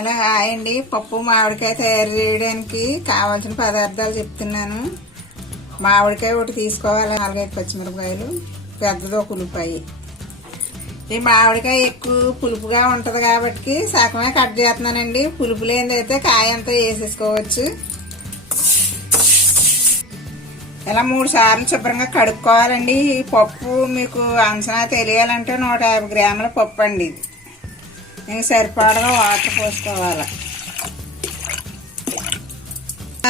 Hello hi అండి. పప్పు మామిడికాయ తయారు చేయడానికి కావాల్సిన పదార్థాలు చెప్తున్నాను. మామిడికాయ ఒకటి తీసుకోవాలి, 4-5 పచ్చిమిరపకాయలు, పెద్దది ఒక ఉల్లిపాయ. ఈ మామిడికాయ ఎక్కువ పులుపుగా ఉంటుంది కాబట్టి సగమే కట్ చేస్తున్నానండి. పులుపు లేనిదైతే కాయ అంతా వేసేసుకోవచ్చు. ఇలా 3 సార్లు శుభ్రంగా కడుక్కోవాలండి. ఈ పప్పు మీకు అంచనా తెలియాలంటే 150 గ్రాముల పప్పు అండి. ఇది నేను సరిపడగా వాటర్ పోసుకోవాలి.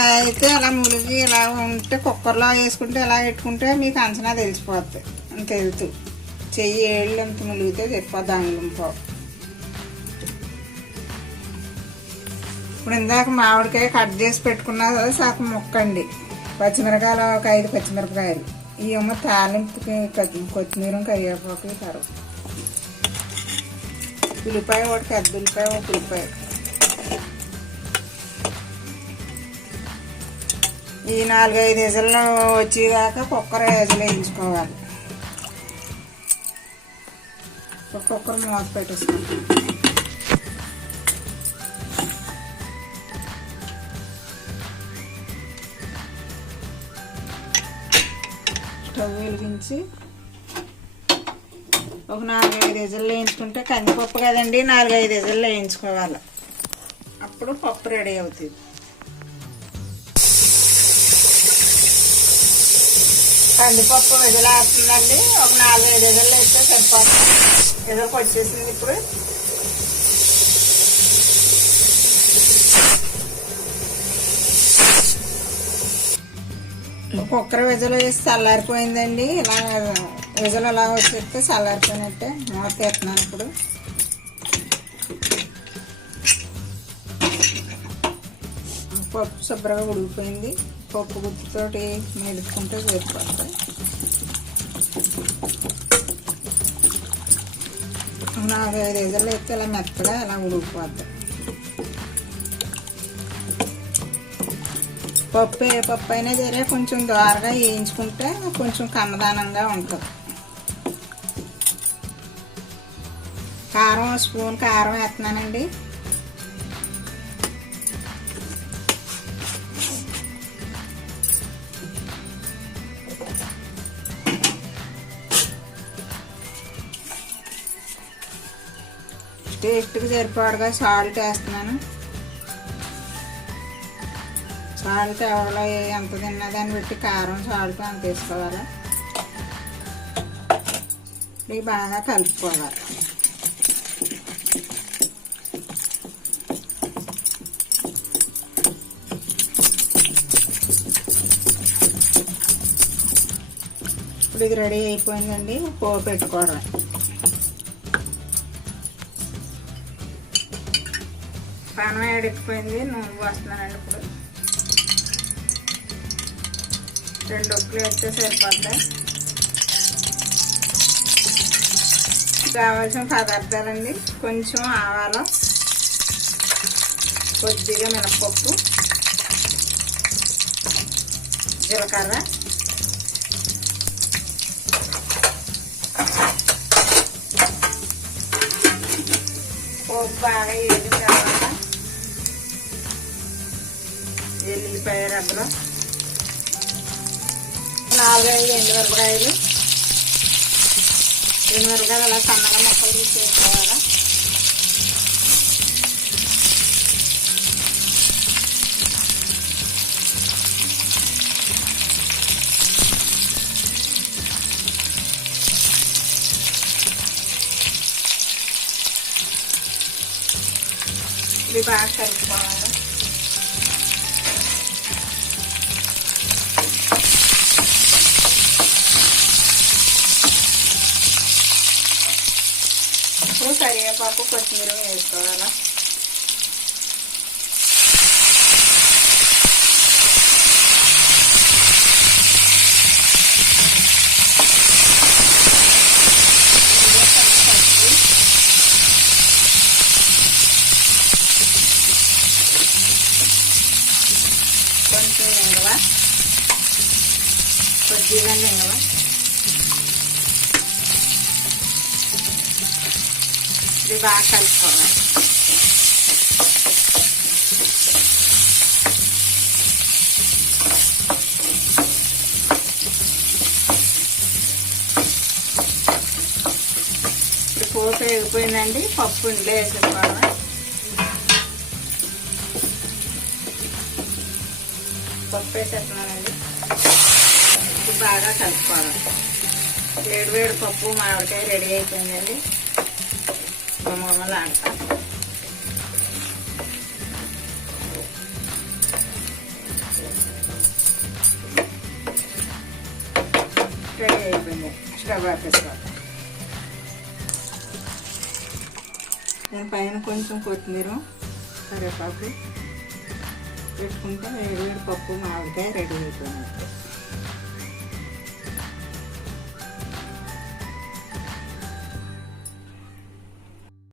అయితే అలా ములిగి ఇలా ఉంటే కుక్కర్లో వేసుకుంటే ఇలా పెట్టుకుంటే మీకు అంచనా తెలిసిపోద్ది. అంత తెలుతు చెయ్యి ఏళ్ళు ఎంత ములిగితే సరిపోద్ది అంగుళంపో. ఇప్పుడు ఇందాక మామిడికాయ కట్ చేసి పెట్టుకున్నా కదా సగం ముక్కండి. పచ్చిమిరకాయలు ఒక 5 పచ్చిమిరపకాయలు, ఈ ఏమో తాలింపుకి కొత్తిమీర కరివేపాకు తరుగు, ఉల్లిపాయ ఒకటి, పెద్ద ఉల్లిపాయ ఒక ఉల్లిపాయ. ఈ 4-5 విజిల్లు వచ్చేదాకా కుక్కర్ విజిల్ వేయించుకోవాలి. కుక్కర్ మూత పెట్టేసుకుంటాం. స్టవ్ వెలిగించి ఒక 4-5 విజిల్లు వేయించుకుంటే కందిపప్పు కదండి, 4-5 విజిల్లు వేయించుకోవాలి. అప్పుడు పప్పు రెడీ అవుతుంది. కందిపప్పు విజిలేస్తుందండి. ఒక 4-5 విజిల్లు వేస్తే సరిపోతుంది. విజిల్కి వచ్చేసింది. ఇప్పుడు కుక్కర్ విజిల్ వేసి చల్లారిపోయిందండి. ఇలా విజిల్ అలా వచ్చేస్తే చల్లారిపోయినట్టే. మూత తీస్తున్నాను. ఇప్పుడు పప్పు శుభ్రంగా ఉడికిపోయింది. పప్పు గుత్తితోటి మెదుపుకుంటే సరిపోతుంది. 4-5 విజిల్లు అయితే ఇలా మెత్తగా ఇలా ఉడికిపోద్ది. పప్పు అయినా సరే కొంచెం దోరగా వేయించుకుంటే కొంచెం కమ్మదానంగా ఉంటుంది. కారం స్పూన్ కారం వేస్తున్నానండి. టేస్ట్కి సరిపడగా సాల్ట్ వేస్తున్నాను. సాల్ట్ ఎవరో ఎంత తిన్నా దాన్ని బట్టి కారం సాల్ట్ అంత వేసుకోవాలి. ఇవి బాగా కలుపుకోవాలి. ఇప్పుడు ఇది రెడీ అయిపోయిందండి. పోపు పెట్టుకోవడం. పానం ఎడికిపోయింది. నూనె పోస్తున్నానండి. ఇప్పుడు 2 ఉప్పులు వేస్తే సరిపోతాయి. కావాల్సిన పదార్థాలండి: కొంచెం ఆవాలు, కొద్దిగా మినపప్పు, జీలకర్ర, పోపు బాగా వేగిన తర్వాత ఎల్లిపాయ రబ్బలు, 4-5 ఎండుమిరపకాయలు. ఎండుమిరపకాయలు అలా సన్నగా ముక్కలు తీసుకోవాలి. ఇది బాగా కలుపుకోవాలి. ఇప్పుడు కరివేపాకు, కొత్తిమీర వేసుకోవాలి. కొంచెం ఇంగువ, కొద్దిగా ఇంగువ, ఇది బాగా కలుపుకోవాలి. అయిపోయిందండి. పప్పు ఇంట్లో వేసేసుకోవడం. పప్పు వేసేస్తున్నానండి. ఇప్పుడు బాగా కలుపుకోవడం. వేడి వేడి పప్పు మామిడికాయ రెడీ అయిపోయిందండి. గుమగుమలాడతా. రెడీ అయిపోయింది. స్టవ్ ఆపేసుకోవాలి. దాని పైన కొంచెం కొత్తిమీర, కరివేపాకు పెట్టుకుంటే వేడి వేడి పప్పు మామిడికాయ రెడీ అయిపోయింది.